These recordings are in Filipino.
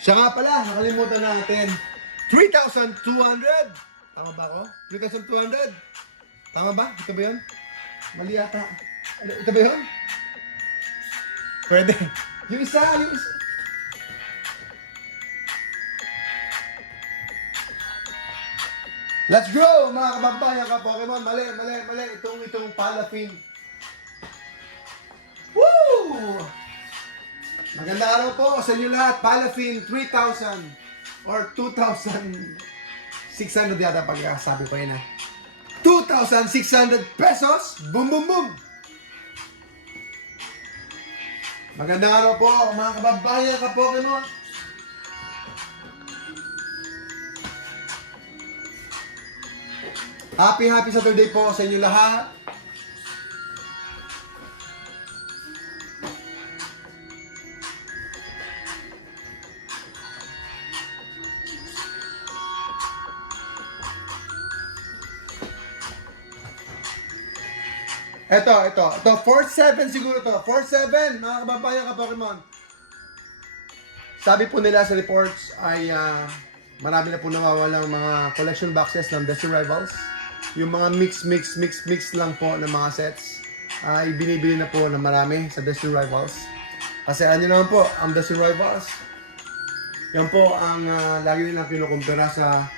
Siya nga pala, nakalimutan natin. 3,200! Tama ba ako? 3,200? Tama ba? Ito ba yun? Mali yata. Ano, ito ba yun? Pwede. Yung isa. Let's go, mga kababayan ka Pokemon. Mali. Itong Palafin. Woo! Maganda araw po sa inyo lahat. Palafin 3,000 or 2,600 yata pagkakasabi ko yun 2,600 pesos. Boom, boom, boom. Maganda araw po mga kababayan ka Pokemon. Happy Saturday po sa inyo lahat. Ito, 4-7 siguro to. 4-7, mga kababayan ka Pokemon. Sabi po nila sa reports ay marami na po nawawalang mga collection boxes ng Destiny Rivals. Yung mga mix lang po ng mga sets ay binibili na po ng marami sa Destiny Rivals. Kasi ano naman po, ang Destiny Rivals, yan po ang lagi nilang kinukumpara sa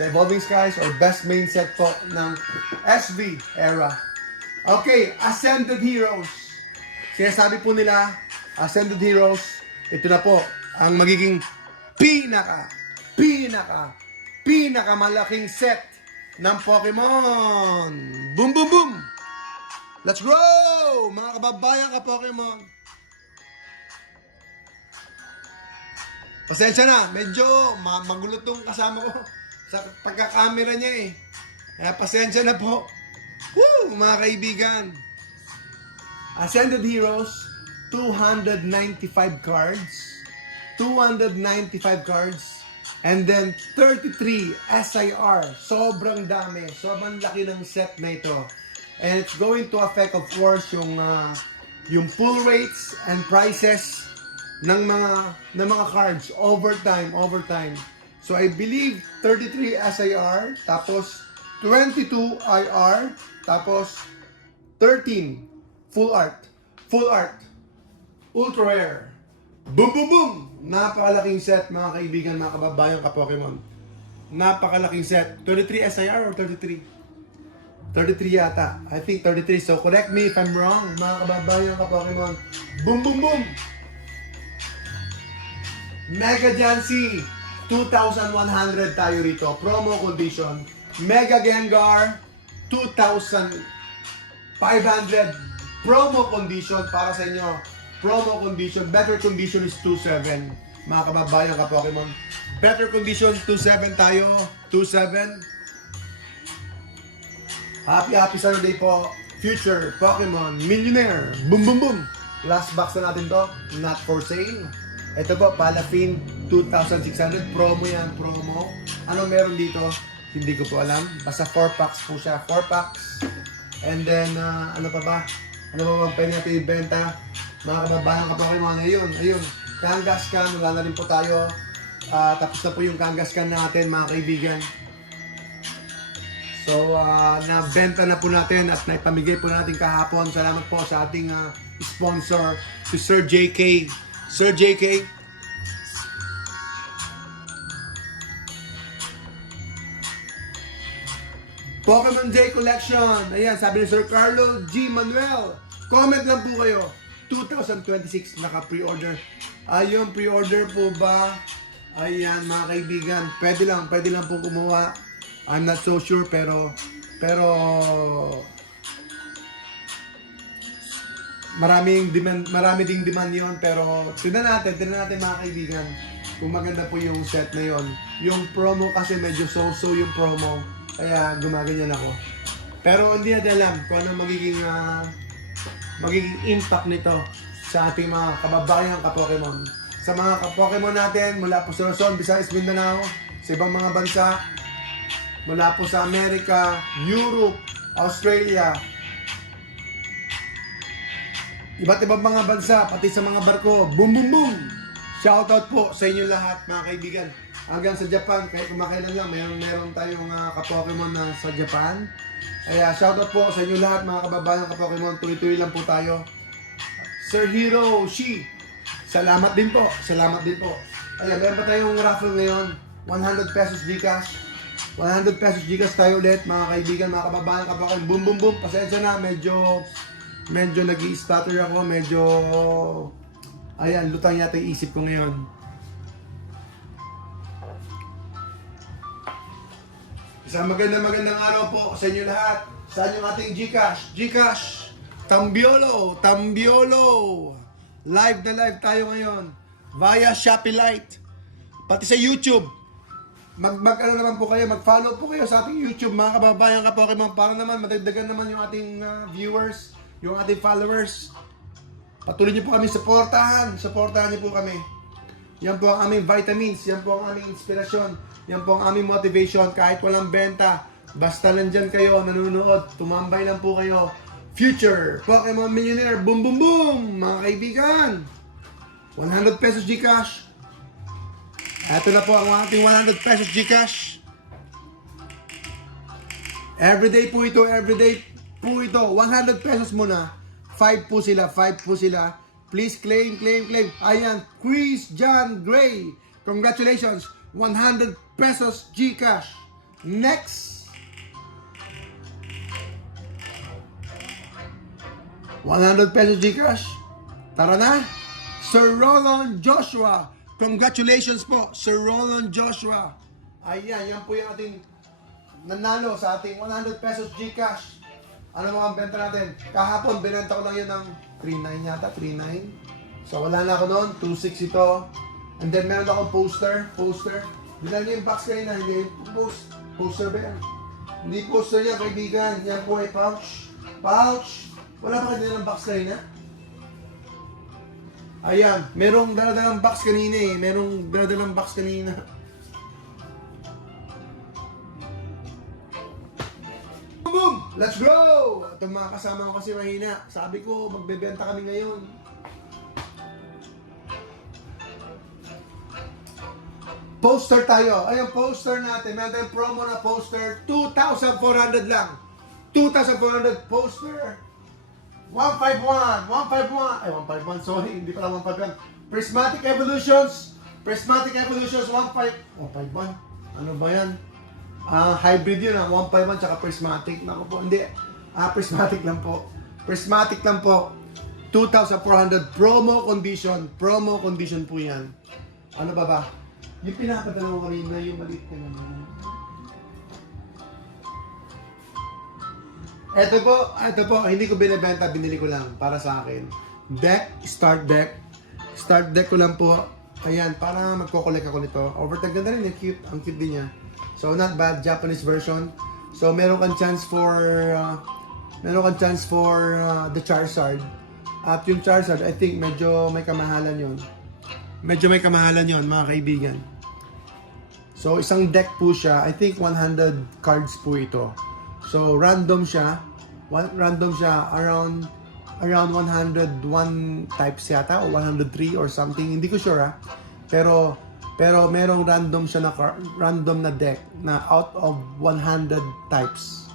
Evolving Skies or best main set po ng SV era. Okay, Ascended Heroes. Sinasabi po nila, Ascended Heroes, ito na po ang magiging pinakamalaking set ng Pokemon. Boom, boom, boom! Let's go! Mga kababayan ka Pokemon. Pasensya na, medyo magulo tong kasama ko sa pagkakamera niya eh. Kaya pasensya na po. Woo! Mga kaibigan. Ascended Heroes, 295 cards. 295 cards. And then 33 SIR. Sobrang dami. Sobrang laki ng set na ito. And it's going to affect of course yung pull rates and prices ng mga cards over time. So I believe 33 SIR, tapos 22 IR, tapos 13 full art, ultra rare. Boom, boom, boom! Napakalaking set mga kaibigan, mga kababayan ka Pokemon. Napakalaking set. 23 SIR or 33? 33 yata. I think 33. So correct me if I'm wrong, mga kababayan ka Pokemon. Boom, boom, boom! Mega Jancy, 2,100 tayo rito. Promo condition. Mega Gengar, 2,500. Promo condition para sa inyo. Promo condition. Better condition is 2,700. Mga kababayan ka Pokemon. Better condition, 2,700 tayo. 2,700. Happy Saturday po. Future Pokemon Millionaire. Boom, boom, boom. Last box na natin to. Not for sale. Ito po, Palafin 2,600. Promo yan, promo. Ano meron dito? Hindi ko po alam. Basta 4 packs po siya. 4 packs. And then, ano pa ba? Ano pa ba pwede natin ibenta? Mga kababayan ka Pokemon. Ayun. Kangaskhan. Wala na rin po tayo. Tapos na po yung Kangaskhan natin, mga kaibigan. So, nabenta na po natin at naipamigay po natin kahapon. Salamat po sa ating sponsor, si Sir JK. Sir JK, Pokemon J Collection. Ayan, sabi ni Sir Carlo G. Manuel. Comment lang po kayo. 2026 naka-pre-order. Ayun, pre-order po ba? Ayan, mga kaibigan. Pwede lang po kumuha. I'm not so sure, pero marami ding demand yon, pero tingnan natin mga kaibigan kung maganda po yung set na yon. Yung promo kasi medyo so-so yung promo, kaya gumaganyan ako. Pero hindi natin alam kung ano magiging impact nito sa ating mga kababayan ka-Pokemon. Sa mga ka-Pokemon natin mula po sa Luzon, Visayas, Mindanao, sa ibang mga bansa, mula po sa Amerika, Europe, Australia, iba't ibang mga bansa, pati sa mga barko. Boom, boom, boom! Shoutout po sa inyo lahat mga kaibigan. Hanggang sa Japan, kahit kumakailan lang, meron tayong ka-Pokemon na sa Japan. Kaya shoutout po sa inyo lahat mga kababayan ka-Pokemon. Tuloy-tuloy lang po tayo. Sir Hiro Shi, salamat din po. Salamat din po. Ayan, meron pa tayong raffle ngayon. 100 pesos Gcash. 100 pesos Gcash tayo ulit mga kaibigan, mga kababayan ka-Pokemon. Boom, boom, boom. Pasensya na, medyo nag-i-stutter ako. Medyo, ayan, lutang yata yung isip ko ngayon. Isang magandang araw po sa inyo lahat. Saan yung ating Gcash? Gcash! Tambiolo! Live na live tayo ngayon. Via Shopee Lite. Pati sa YouTube. Ano naman po kayo, mag-follow po kayo sa ating YouTube, mga kababayan ka Pokemon, para naman madagdagan naman yung ating viewers, yung ating followers. Patuloy niyo po kami supportahan niyo po kami. Yan po ang aming vitamins, yan po ang aming inspirasyon, yan po ang aming motivation. Kahit walang benta, basta nandyan kayo, nanonood, tumambay lang po kayo. Future Pokemon Millionaire, boom boom boom, mga kaibigan. 100 pesos Gcash. Ito na po ang ating 100 pesos Gcash. Everyday po ito, 100 pesos muna. 5 po sila. Please claim. Ayan, Chris John Gray. Congratulations, 100 pesos Gcash. Next. 100 pesos Gcash. Tara na. Sir Roland Joshua. Congratulations po, Sir Roland Joshua. Ayan, yan po yung ating nanalo sa ating 100 pesos Gcash. Ano mga benta natin? Kahapon, binenta ko lang yun ng 3.9 yata, 3.9. So, wala na ako noon, 2.6 ito. And then, meron akong poster. Bilang niyo yung box kayo na, hindi poster ba yan? Hindi poster yan, kaibigan. Yan po ay pouch. Wala pa kayo ng box kayo na? Ayan, merong daladalang box kanina. Boom! Let's go! Itong mga kasama ko kasi mahina. Sabi ko, magbebenta kami ngayon. Poster tayo. Ayun, poster natin. Meron tayong promo na poster. 2,400 lang. 2,400 poster. 151. Ay, 151. Sorry, hindi pala 151. Prismatic Evolutions. 151. Ano ba yan? Hybrid yun, 151 tsaka prismatic. Naku po, hindi. Prismatic lang po. 2,400 promo condition po yan. Ano ba? Yung pinapadala ko kanina, yung maliit na naman. Ito po, hindi ko binibenta, binili ko lang para sa akin. Start deck ko lang po. Ayan, para magko-collect ako nito. Overtag ganda rin, ang cute din niya. So not bad, Japanese version. So meron kang chance for the Charizard. At yung Charizard, I think medyo may kamahalan yon, mga kaibigan. So isang deck po siya, I think 100 cards po ito. So random siya around 101 types yata o 103 or something, hindi ko sure Pero merong random na deck na out of 100 types.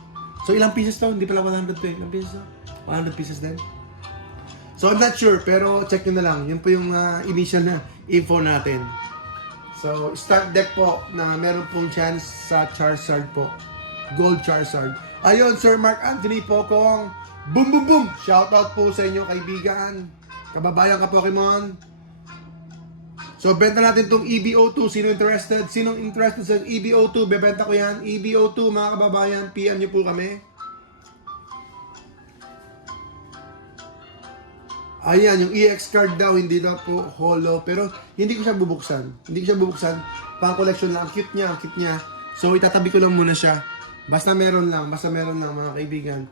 So ilang pieces to? Hindi pala 100 to. Ilang pieces to? 100 pieces din. So I'm not sure, pero check nyo na lang. Yun po yung initial na info natin. So start deck po na meron pong chance sa Charizard po. Gold Charizard. Ayun, Sir Mark Anthony Pokong. Boom boom boom! Shoutout po sa inyo kaibigan. Kababayan ka Pokemon. So, benta natin itong EBO2. Sinong interested sa EBO2? Bebenta ko yan. EBO2, mga kababayan, PM nyo po kami. Ayan, yung EX card daw, hindi daw po holo. Pero, hindi ko siya bubuksan. Pang collection lang. Ang cute niya. So, itatabi ko lang muna siya. Basta meron lang, mga kaibigan.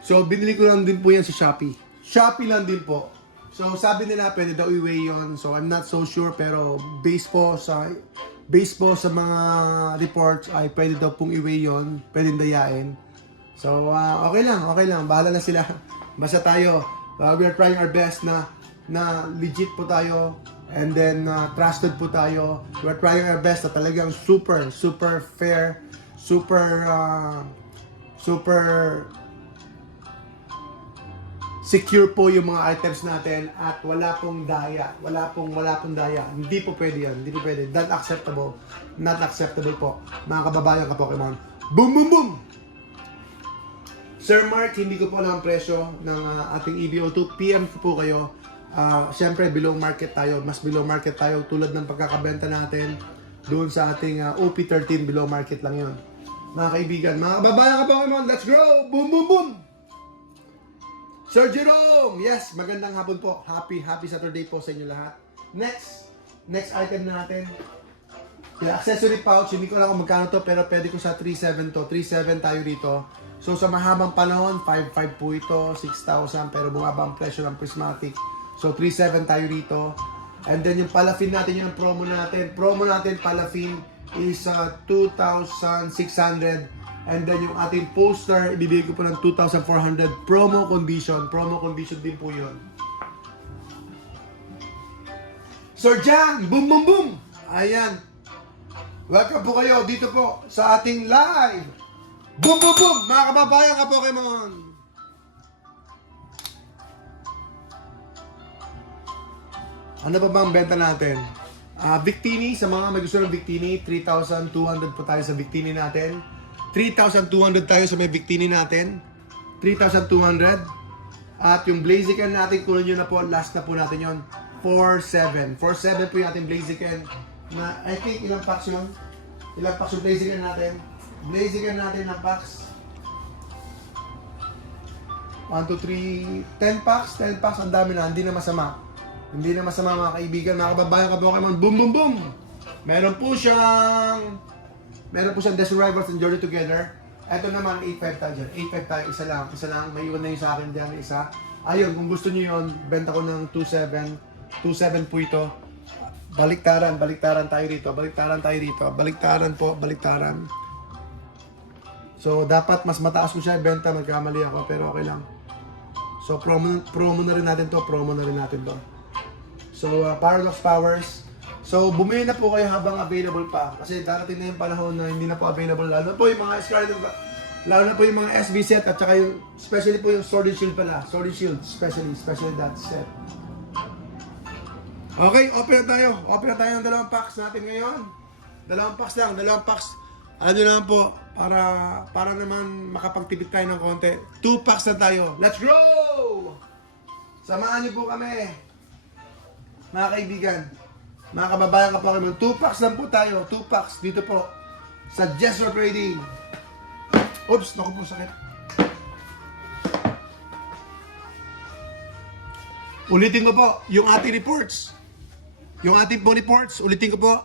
So, binili ko lang din po yan sa Shopee. Shopee lang din po. So, sabi nila, pwede daw i-weigh yun. So, I'm not so sure, pero based po sa mga reports, ay pwede daw pong i-weigh yun. Pwede dayain. So, okay lang. Bahala na sila. Basta tayo, we are trying our best na legit po tayo. And then, trusted po tayo. We're trying our best na talagang super fair, super secure po yung mga items natin at wala pong daya. Wala pong daya. Hindi po pwede yan. Hindi po pwede. Not acceptable. Not acceptable po. Mga kababayan ka Pokemon. Boom, boom, boom! Sir Mark, hindi ko po alam ang presyo ng ating EVO2. PM ko po kayo. Siyempre, below market tayo. Mas below market tayo tulad ng pagkakabenta natin doon sa ating OP13. Below market lang yun. Mga kaibigan, mga kababayan ka Pokemon, let's grow! Boom, boom, boom! Sir Jerome! Yes, magandang hapon po. Happy Saturday po sa inyo lahat. Next item natin. Yung accessory pouch, hindi ko lang kung magkano to, pero pwede ko sa 3.7 to. 3.7 tayo dito. So sa mahabang panahon, 5.5 po ito, 6,000, pero bumaba ang presyo ng prismatic. So 3.7 tayo dito. And then yung palafin natin, yung promo natin. Promo natin, palafin is 2,600. And then yung ating poster, ibibigay ko po ng 2,400. Promo condition din po yun. Sir Jan, boom, boom, boom! Ayan. Welcome po kayo dito po sa ating live. Boom, boom, boom! Mga kababayan ka Pokemon! Ano ba bang benta natin? Victini, sa mga may gusto ng Victini, 3,200 po tayo sa Victini natin. 3,200 tayo sa may Victini natin. 3,200. At yung Blaziken natin, kunin nyo na po, last na po natin yon 4,700. 4,700 po yung ating Blaziken. Na, I think, ilang packs yun? Ilang packs yung Blaziken natin? Blaziken natin ng packs. 1, 2, 3, 10 packs. 10 packs, ang dami na, hindi na masama. Hindi na masama mga kaibigan, mga kababayan ka Pokemon. Boom, boom, boom! Meron po siyang Desert Rivals and Journey Together. Ito naman, 8.5 tayo dyan. 8.5 tayo, isa lang. May iwan na yung sa akin dyan, isa. Ayun, kung gusto nyo yun, benta ko ng 2.7. 2.7 po ito. Baliktaran tayo dito. Baliktaran po. So, dapat mas mataas ko siya ibenta. Magkamali ako, pero okay lang. So, promo na rin natin to. So, Paradox Powers. So, bumili na po kayo habang available pa. Kasi darating na yung panahon na hindi na po available. Lalo po yung mga Scarlet, lalo na po yung mga SB set at saka yung, especially po yung Sword and Shield pala. Sword and Shield, especially that set. Okay, open na tayo. Ng dalawang packs natin ngayon. Dalawang packs. Ano naman po, para naman makapagtipid tayo ng konti. 2 packs na tayo. Let's go! Samahan niyo po kami. Mga kaibigan, mga kababayan ka Pokemon, 2 packs lang po tayo. 2 packs dito po sa Jesser Trading. Oops, naku po, sakit. Ulitin ko po, yung ating reports. Ulitin ko po.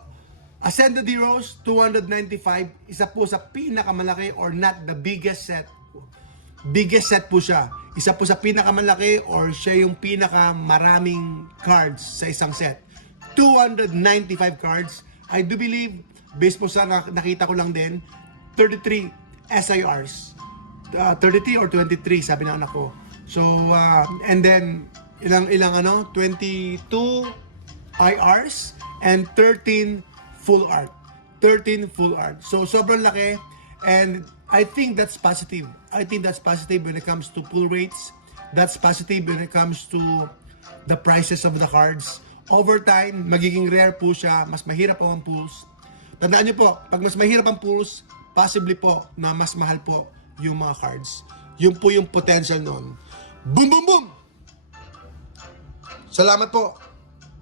Ascended Heroes, 295. Isa po sa pinakamalaki or not the biggest set. Biggest set po siya. Isa po sa pinakamalaki or siya yung pinakamaraming cards sa isang set. 295 cards. I do believe, based po sa nakita ko lang din, 33 SIRs. 33 or 23, sabi ng anak ko. So, and then, ilang 22 IRs and 13 full art. So, sobrang laki. And I think that's positive. When it comes to pull rates. That's positive when it comes to the prices of the cards. Over time, magiging rare po siya. Mas mahirap po ang pulls. Tandaan nyo po, pag mas mahirap ang pulls, possibly po na mas mahal po yung mga cards. Yun po yung potential nun. Boom, boom, boom! Salamat po.